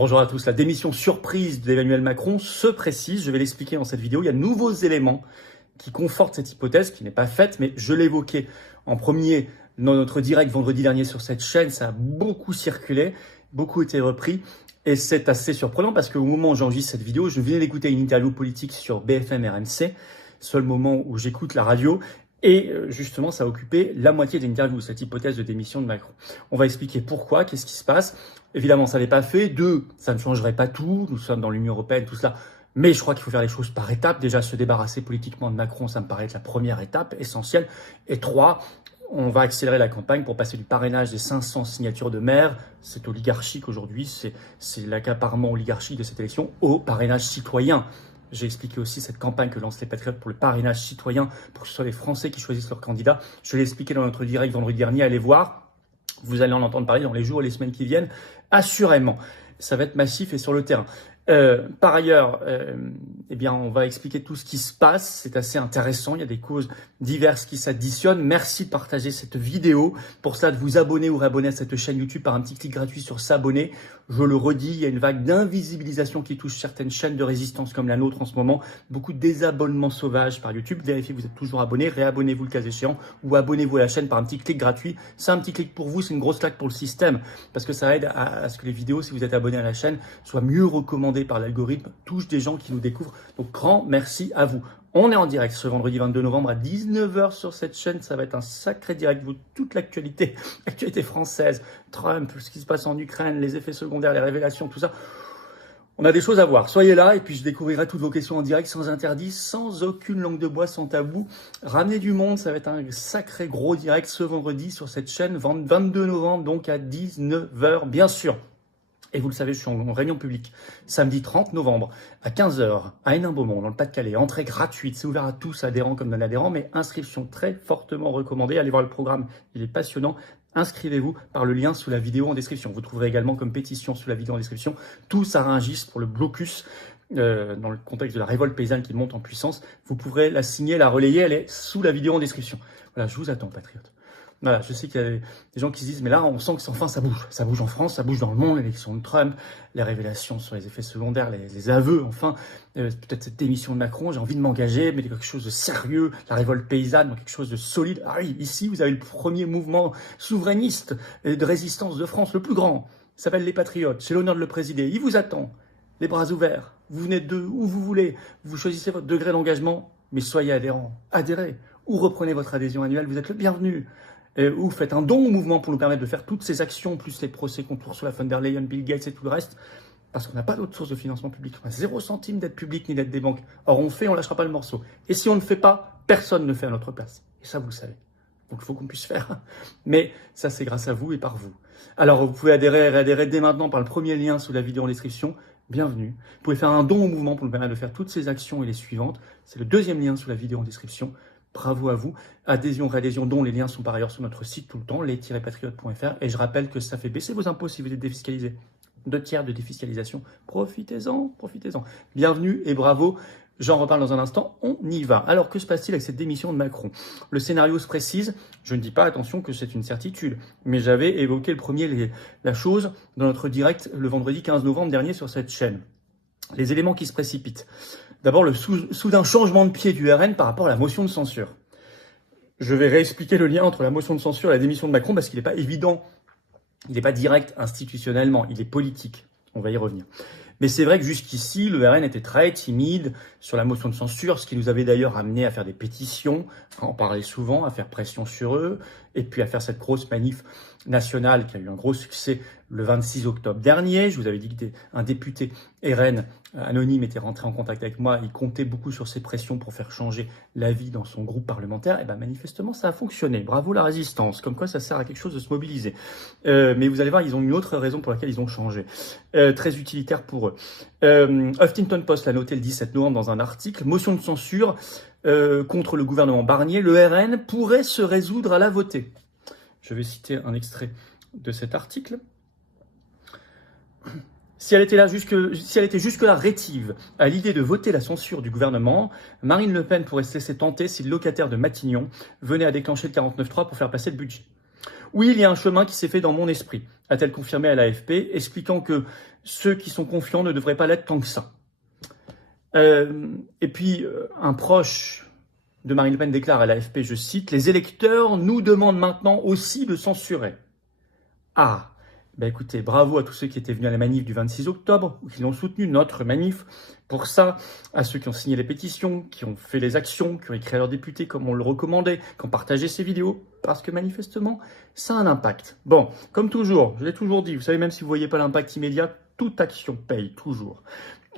Bonjour à tous, la démission surprise d'Emmanuel Macron se précise, je vais l'expliquer dans cette vidéo. Il y a de nouveaux éléments qui confortent cette hypothèse qui n'est pas faite, mais je l'évoquais en premier dans notre direct vendredi dernier sur cette chaîne. Ça a beaucoup circulé, beaucoup été repris et c'est assez surprenant parce qu'au moment où j'enregistre cette vidéo, je venais d'écouter une interview politique sur BFM RMC, seul moment où j'écoute la radio. Et justement, ça a occupé la moitié de l'interview, cette hypothèse de démission de Macron. On va expliquer pourquoi, qu'est-ce qui se passe. Évidemment, ça n'est pas fait. Deux, ça ne changerait pas tout. Nous sommes dans l'Union européenne, tout cela. Mais je crois qu'il faut faire les choses par étapes. Déjà, se débarrasser politiquement de Macron, ça me paraît être la première étape essentielle. Et trois, on va accélérer la campagne pour passer du parrainage des 500 signatures de maires, c'est oligarchique aujourd'hui, c'est l'accaparement oligarchique de cette élection, au parrainage citoyen. J'ai expliqué aussi cette campagne que lancent les Patriotes pour le parrainage citoyen, pour que ce soit les Français qui choisissent leur candidat. Je l'ai expliqué dans notre direct vendredi dernier, allez voir. Vous allez en entendre parler dans les jours et les semaines qui viennent. Assurément, ça va être massif et sur le terrain. Par ailleurs, eh bien, on va expliquer tout ce qui se passe. C'est assez intéressant. Il y a des causes diverses qui s'additionnent. Merci de partager cette vidéo. Pour cela, de vous abonner ou réabonner à cette chaîne YouTube par un petit clic gratuit sur s'abonner. Je le redis, il y a une vague d'invisibilisation qui touche certaines chaînes de résistance comme la nôtre en ce moment. Beaucoup de désabonnements sauvages par YouTube. Vérifiez que vous êtes toujours abonné. Réabonnez-vous le cas échéant ou abonnez-vous à la chaîne par un petit clic gratuit. C'est un petit clic pour vous, c'est une grosse claque pour le système parce que ça aide à ce que les vidéos, si vous êtes abonné à la chaîne, soient mieux recommandées par l'algorithme, touche des gens qui nous découvrent. Donc, grand merci à vous. On est en direct ce vendredi 22 novembre à 19h sur cette chaîne. Ça va être un sacré direct. Toute l'actualité, l'actualité française, Trump, ce qui se passe en Ukraine, les effets secondaires, les révélations, tout ça. On a des choses à voir. Soyez là et puis je découvrirai toutes vos questions en direct, sans interdit, sans aucune langue de bois, sans tabou. Ramenez du monde, ça va être un sacré gros direct ce vendredi sur cette chaîne, 22 novembre, donc à 19h, bien sûr. Et vous le savez, je suis en réunion publique samedi 30 novembre à 15h à Hénin-Beaumont, dans le Pas-de-Calais. Entrée gratuite, c'est ouvert à tous, adhérents comme non-adhérents, mais inscription très fortement recommandée. Allez voir le programme, il est passionnant. Inscrivez-vous par le lien sous la vidéo en description. Vous trouverez également comme pétition sous la vidéo en description tous à Rungis pour le blocus dans le contexte de la révolte paysanne qui monte en puissance. Vous pourrez la signer, la relayer, elle est sous la vidéo en description. Voilà, je vous attends, patriotes. Voilà, je sais qu'il y a des gens qui se disent, mais là, on sent que enfin ça bouge. Ça bouge en France, ça bouge dans le monde, l'élection de Trump, les révélations sur les effets secondaires, les aveux, enfin, peut-être cette démission de Macron, j'ai envie de m'engager, mais quelque chose de sérieux, la révolte paysanne, donc quelque chose de solide. Ah oui, ici, vous avez le premier mouvement souverainiste de résistance de France, le plus grand. Il s'appelle les Patriotes, c'est l'honneur de le présider. Il vous attend, les bras ouverts. Vous venez de où vous voulez, vous choisissez votre degré d'engagement, mais soyez adhérents, adhérez, ou reprenez votre adhésion annuelle, vous êtes le bienvenu. Ou faites un don au mouvement pour nous permettre de faire toutes ces actions, plus les procès contre Ursula von der Leyen, Bill Gates et tout le reste, parce qu'on n'a pas d'autre source de financement public. On a 0 centime d'aide publique ni d'aide des banques. Or, on fait, on lâchera pas le morceau. Et si on ne le fait pas, personne ne fait à notre place. Et ça, vous le savez. Donc, il faut qu'on puisse faire. Mais ça, c'est grâce à vous et par vous. Alors, vous pouvez adhérer et réadhérer dès maintenant par le premier lien sous la vidéo en description. Bienvenue. Vous pouvez faire un don au mouvement pour nous permettre de faire toutes ces actions et les suivantes. C'est le deuxième lien sous la vidéo en description. Bravo à vous. Adhésion, réadhésion, dont les liens sont par ailleurs sur notre site tout le temps, les-patriotes.fr. Et je rappelle que ça fait baisser vos impôts si vous êtes défiscalisé. 2 tiers de défiscalisation. Profitez-en, profitez-en. Bienvenue et bravo. J'en reparle dans un instant. On y va. Alors, que se passe-t-il avec cette démission de Macron? Le scénario se précise. Je ne dis pas, attention, que c'est une certitude. Mais j'avais évoqué la chose dans notre direct le vendredi 15 novembre dernier sur cette chaîne. Les éléments qui se précipitent. D'abord, le soudain changement de pied du RN par rapport à la motion de censure. Je vais réexpliquer le lien entre la motion de censure et la démission de Macron parce qu'il n'est pas évident, il n'est pas direct institutionnellement, il est politique. On va y revenir. Mais c'est vrai que jusqu'ici, le RN était très timide sur la motion de censure, ce qui nous avait d'ailleurs amené à faire des pétitions, à en parler souvent, à faire pression sur eux, et puis à faire cette grosse manif nationale qui a eu un gros succès le 26 octobre dernier. Je vous avais dit qu'un député RN anonyme était rentré en contact avec moi. Il comptait beaucoup sur ces pressions pour faire changer l'avis dans son groupe parlementaire. Et bien manifestement, ça a fonctionné. Bravo la résistance. Comme quoi, ça sert à quelque chose de se mobiliser. Mais vous allez voir, ils ont une autre raison pour laquelle ils ont changé. Très utilitaire pour eux. Huffington Post l'a noté le 17 novembre dans un article. Motion de censure contre le gouvernement Barnier. Le RN pourrait se résoudre à la voter. Je vais citer un extrait de cet article. Si elle était jusque-là rétive à l'idée de voter la censure du gouvernement, Marine Le Pen pourrait se laisser tenter si le locataire de Matignon venait à déclencher le 49.3 pour faire passer le budget. Oui, il y a un chemin qui s'est fait dans mon esprit. a-t-elle confirmé à l'AFP, expliquant que ceux qui sont confiants ne devraient pas l'être tant que ça. Et puis, un proche de Marine Le Pen déclare à l'AFP, je cite, « Les électeurs nous demandent maintenant aussi de censurer. » Ah, ben écoutez, bravo à tous ceux qui étaient venus à la manif du 26 octobre, ou qui l'ont soutenu, notre manif, pour ça, à ceux qui ont signé les pétitions, qui ont fait les actions, qui ont écrit à leurs députés comme on le recommandait, qui ont partagé ces vidéos, parce que manifestement, ça a un impact. Bon, comme toujours, je l'ai toujours dit, vous savez, même si vous ne voyez pas l'impact immédiat, toute action paye, toujours.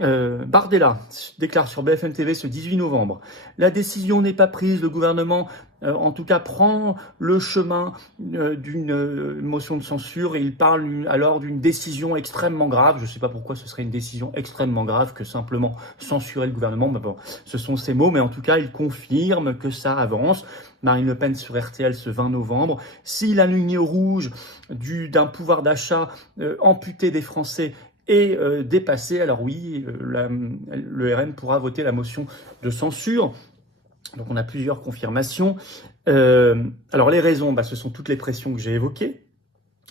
Bardella déclare sur BFM TV ce 18 novembre « La décision n'est pas prise, le gouvernement en tout cas prend le chemin d'une motion de censure et il parle alors d'une décision extrêmement grave. » Je ne sais pas pourquoi ce serait une décision extrêmement grave que simplement censurer le gouvernement. Mais bon, ce sont ses mots, mais en tout cas, il confirme que ça avance. Marine Le Pen sur RTL ce 20 novembre. Si la ligne rouge d'un pouvoir d'achat amputé des Français est dépassé, alors oui, le RN pourra voter la motion de censure. Donc on a plusieurs confirmations. Alors les raisons, ce sont toutes les pressions que j'ai évoquées,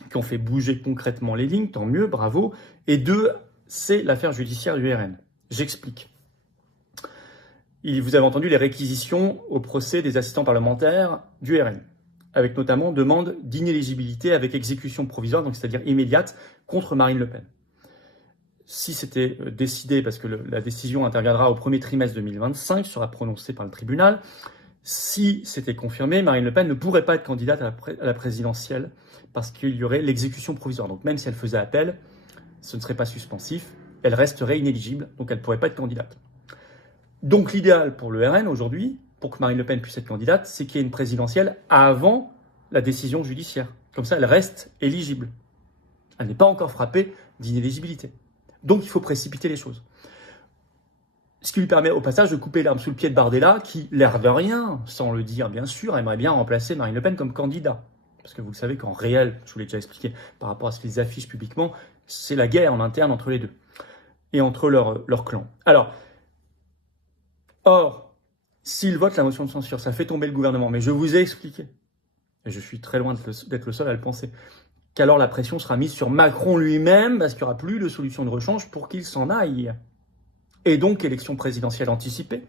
qui ont fait bouger concrètement les lignes, tant mieux, bravo. Et deux, c'est l'affaire judiciaire du RN. J'explique. Vous avez entendu les réquisitions au procès des assistants parlementaires du RN, avec notamment demande d'inéligibilité avec exécution provisoire, donc c'est-à-dire immédiate, contre Marine Le Pen. Si c'était décidé, parce que la décision interviendra au premier trimestre 2025, sera prononcée par le tribunal, si c'était confirmé, Marine Le Pen ne pourrait pas être candidate à la présidentielle parce qu'il y aurait l'exécution provisoire. Donc même si elle faisait appel, ce ne serait pas suspensif, elle resterait inéligible, donc elle ne pourrait pas être candidate. Donc l'idéal pour le RN aujourd'hui, pour que Marine Le Pen puisse être candidate, c'est qu'il y ait une présidentielle avant la décision judiciaire. Comme ça, elle reste éligible. Elle n'est pas encore frappée d'inéligibilité. Donc, il faut précipiter les choses. Ce qui lui permet au passage de couper l'herbe sous le pied de Bardella, qui, l'air de rien, sans le dire bien sûr, aimerait bien remplacer Marine Le Pen comme candidat. Parce que vous le savez qu'en réel, je vous l'ai déjà expliqué, par rapport à ce qu'ils affichent publiquement, c'est la guerre en interne entre les deux. Et entre leurs clans. Or, s'ils votent la motion de censure, ça fait tomber le gouvernement. Mais je vous ai expliqué, et je suis très loin d'être le seul à le penser, qu'alors la pression sera mise sur Macron lui-même, parce qu'il n'y aura plus de solution de rechange pour qu'il s'en aille. Et donc, élection présidentielle anticipée.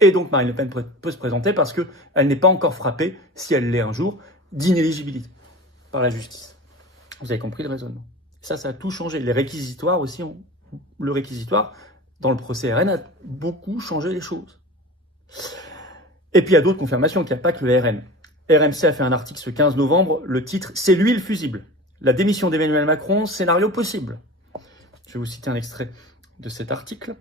Et donc, Marine Le Pen peut se présenter parce qu'elle n'est pas encore frappée, si elle l'est un jour, d'inéligibilité par la justice. Vous avez compris le raisonnement. Ça a tout changé. Les réquisitoires aussi, le réquisitoire, dans le procès RN, a beaucoup changé les choses. Et puis, il y a d'autres confirmations, qu'il n'y a pas que le RN. RMC a fait un article ce 15 novembre, le titre « C'est lui le fusible ». La démission d'Emmanuel Macron, scénario possible. Je vais vous citer un extrait de cet article.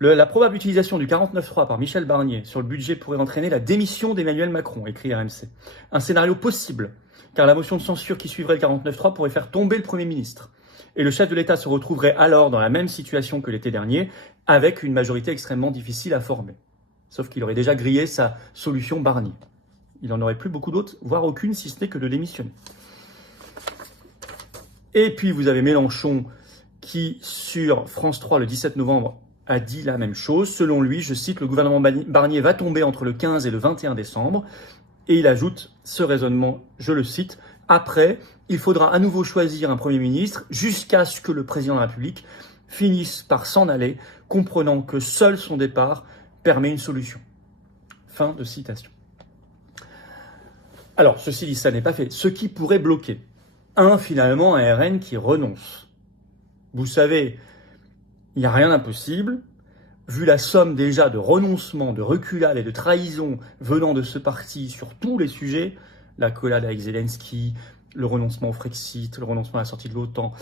La probable utilisation du 49.3 par Michel Barnier sur le budget pourrait entraîner la démission d'Emmanuel Macron, écrit RMC. Un scénario possible, car la motion de censure qui suivrait le 49.3 pourrait faire tomber le Premier ministre. Et le chef de l'État se retrouverait alors dans la même situation que l'été dernier, avec une majorité extrêmement difficile à former. Sauf qu'il aurait déjà grillé sa solution Barnier. Il n'en aurait plus beaucoup d'autres, voire aucune, si ce n'est que de démissionner. Et puis, vous avez Mélenchon qui, sur France 3, le 17 novembre, a dit la même chose. Selon lui, je cite, le gouvernement Barnier va tomber entre le 15 et le 21 décembre. Et il ajoute ce raisonnement, je le cite, après, il faudra à nouveau choisir un Premier ministre jusqu'à ce que le président de la République finisse par s'en aller, comprenant que seul son départ permet une solution. Fin de citation. Alors, ceci dit, ça n'est pas fait. Ce qui pourrait bloquer. Finalement, un RN qui renonce. Vous savez, il n'y a rien d'impossible. Vu la somme déjà de renoncements, de reculades et de trahisons venant de ce parti sur tous les sujets, la collade avec Zelensky, le renoncement au Frexit, le renoncement à la sortie de l'OTAN,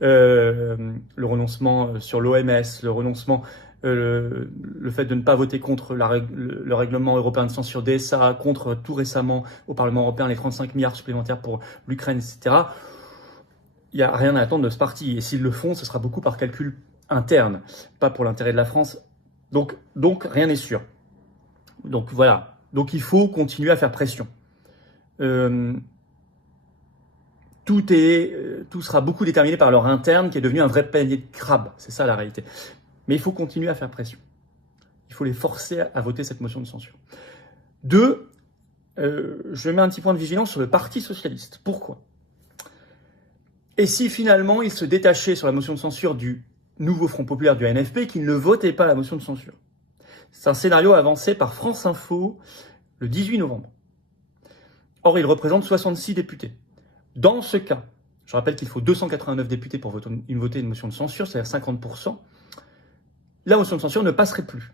le renoncement sur l'OMS, le renoncement, le fait de ne pas voter contre le règlement européen de censure DSA, contre tout récemment au Parlement européen les 35 milliards supplémentaires pour l'Ukraine, etc. Il n'y a rien à attendre de ce parti. Et s'ils le font, ce sera beaucoup par calcul interne, pas pour l'intérêt de la France. Donc rien n'est sûr. Donc voilà. Donc il faut continuer à faire pression. Tout sera beaucoup déterminé par leur interne qui est devenu un vrai panier de crabes. C'est ça la réalité. Mais il faut continuer à faire pression. Il faut les forcer à voter cette motion de censure. 2, je mets un petit point de vigilance sur le Parti socialiste. Pourquoi ? Et si finalement il se détachait sur la motion de censure du nouveau Front Populaire du NFP, qui ne votait pas la motion de censure? C'est un scénario avancé par France Info le 18 novembre. Or, il représente 66 députés. Dans ce cas, je rappelle qu'il faut 289 députés pour voter une motion de censure, c'est-à-dire 50%, la motion de censure ne passerait plus.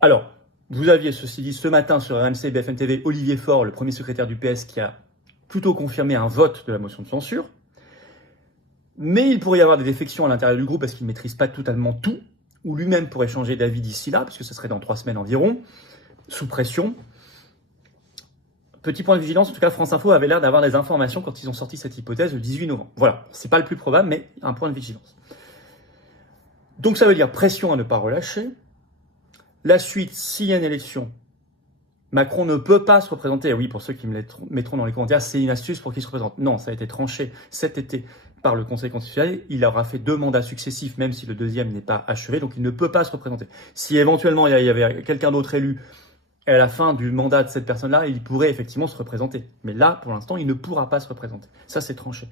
Alors, vous aviez, ceci dit, ce matin sur RMC et BFM TV, Olivier Faure, le premier secrétaire du PS, qui a plutôt confirmé un vote de la motion de censure. Mais il pourrait y avoir des défections à l'intérieur du groupe parce qu'il ne maîtrise pas totalement tout, ou lui-même pourrait changer d'avis d'ici là, puisque ce serait dans 3 semaines environ, sous pression. Petit point de vigilance, en tout cas, France Info avait l'air d'avoir des informations quand ils ont sorti cette hypothèse le 18 novembre. Voilà, c'est pas le plus probable, mais un point de vigilance. Donc ça veut dire pression à ne pas relâcher. La suite, s'il y a une élection, Macron ne peut pas se représenter. Oui, pour ceux qui me mettront dans les commentaires, c'est une astuce pour qu'il se représente. Non, ça a été tranché cet été par le Conseil constitutionnel. Il aura fait 2 mandats successifs, même si le deuxième n'est pas achevé, donc il ne peut pas se représenter. Si éventuellement il y avait quelqu'un d'autre élu à la fin du mandat de cette personne-là, il pourrait effectivement se représenter. Mais là, pour l'instant, il ne pourra pas se représenter. Ça, c'est tranché.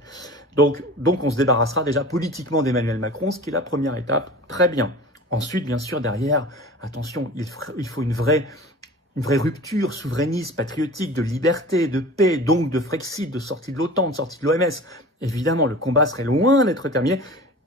Donc on se débarrassera déjà politiquement d'Emmanuel Macron, ce qui est la première étape. Très bien. Ensuite, bien sûr, derrière, attention, il faut une vraie rupture souverainiste, patriotique, de liberté, de paix, donc de Frexit, de sortie de l'OTAN, de sortie de l'OMS. Évidemment, le combat serait loin d'être terminé.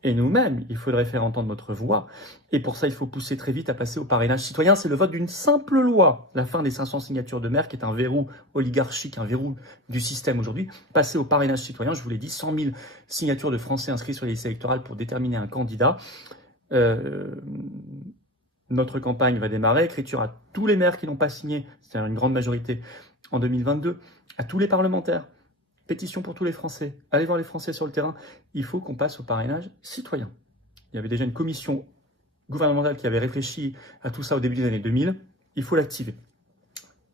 Et nous-mêmes, il faudrait faire entendre notre voix. Et pour ça, il faut pousser très vite à passer au parrainage citoyen. C'est le vote d'une simple loi. La fin des 500 signatures de maire, qui est un verrou oligarchique, un verrou du système aujourd'hui. Passer au parrainage citoyen, je vous l'ai dit, 100 000 signatures de Français inscrits sur les listes électorales pour déterminer un candidat. Notre campagne va démarrer, écriture à tous les maires qui n'ont pas signé, c'est-à-dire une grande majorité en 2022, à tous les parlementaires, pétition pour tous les Français, allez voir les Français sur le terrain, il faut qu'on passe au parrainage citoyen. Il y avait déjà une commission gouvernementale qui avait réfléchi à tout ça au début des années 2000, il faut l'activer.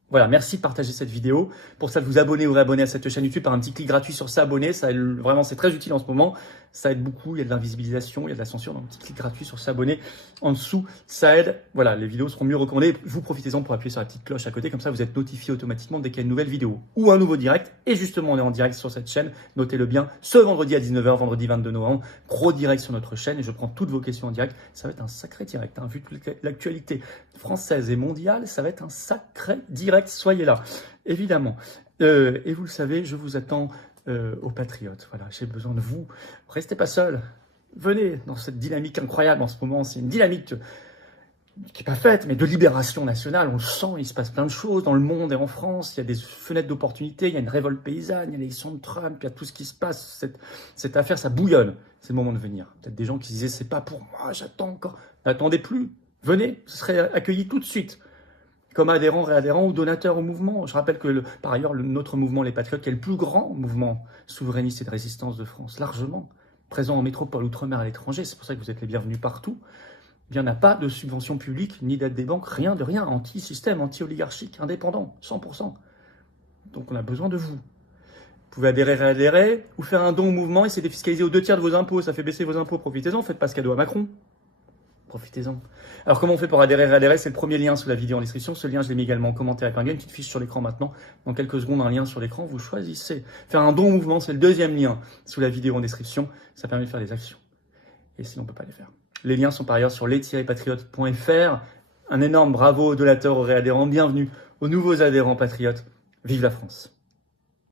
Voilà, merci de partager cette vidéo. Pour ça, de vous abonner ou réabonner à cette chaîne YouTube par un petit clic gratuit sur s'abonner. Ça, vraiment, c'est très utile en ce moment. Ça aide beaucoup. Il y a de l'invisibilisation, il y a de la censure. Donc, un petit clic gratuit sur s'abonner en dessous. Ça aide. Voilà, les vidéos seront mieux recommandées. Vous profitez-en pour appuyer sur la petite cloche à côté. Comme ça, vous êtes notifié automatiquement dès qu'il y a une nouvelle vidéo ou un nouveau direct. Et justement, on est en direct sur cette chaîne. Notez-le bien. Ce vendredi à 19h, vendredi 22 novembre, gros direct sur notre chaîne. Et je prends toutes vos questions en direct. Ça va être un sacré direct. Vu l'actualité française et mondiale, ça va être un sacré direct. Soyez là, évidemment. Et vous le savez, je vous attends aux Patriotes. Voilà, j'ai besoin de vous. Restez pas seuls. Venez dans cette dynamique incroyable en ce moment. C'est une dynamique qui n'est pas faite, mais de libération nationale. On le sent, il se passe plein de choses dans le monde et en France. Il y a des fenêtres d'opportunité, il y a une révolte paysanne, il y a l'élection de Trump, il y a tout ce qui se passe. Cette affaire, ça bouillonne. C'est le moment de venir. Peut-être des gens qui se disaient, c'est pas pour moi, j'attends encore. N'attendez plus. Venez, ce serait accueilli tout de suite. Comme adhérents, réadhérents ou donateurs au mouvement. Je rappelle que, par ailleurs, notre mouvement, les Patriotes, qui est le plus grand mouvement souverainiste et de résistance de France, largement, présent en métropole, outre-mer, à l'étranger, c'est pour ça que vous êtes les bienvenus partout, il n'y en a pas de subvention publique, ni d'aide des banques, rien de rien, anti-système, anti-oligarchique, indépendant, 100%. Donc on a besoin de vous. Vous pouvez adhérer, réadhérer, ou faire un don au mouvement, et c'est défiscalisé aux 2/3 de vos impôts, ça fait baisser vos impôts, profitez-en, faites pas ce cadeau à Macron. Profitez-en. Alors, comment on fait pour adhérer, réadhérer? C'est le premier lien sous la vidéo en description. Ce lien, je l'ai mis également en commentaire épinglé. Une petite fiche sur l'écran maintenant. Dans quelques secondes, un lien sur l'écran. Vous choisissez. Faire un don au mouvement, c'est le deuxième lien sous la vidéo en description. Ça permet de faire des actions. Et sinon, on ne peut pas les faire. Les liens sont par ailleurs sur les-patriotes.fr. Un énorme bravo aux donateurs, aux réadhérents. Bienvenue aux nouveaux adhérents patriotes. Vive la France!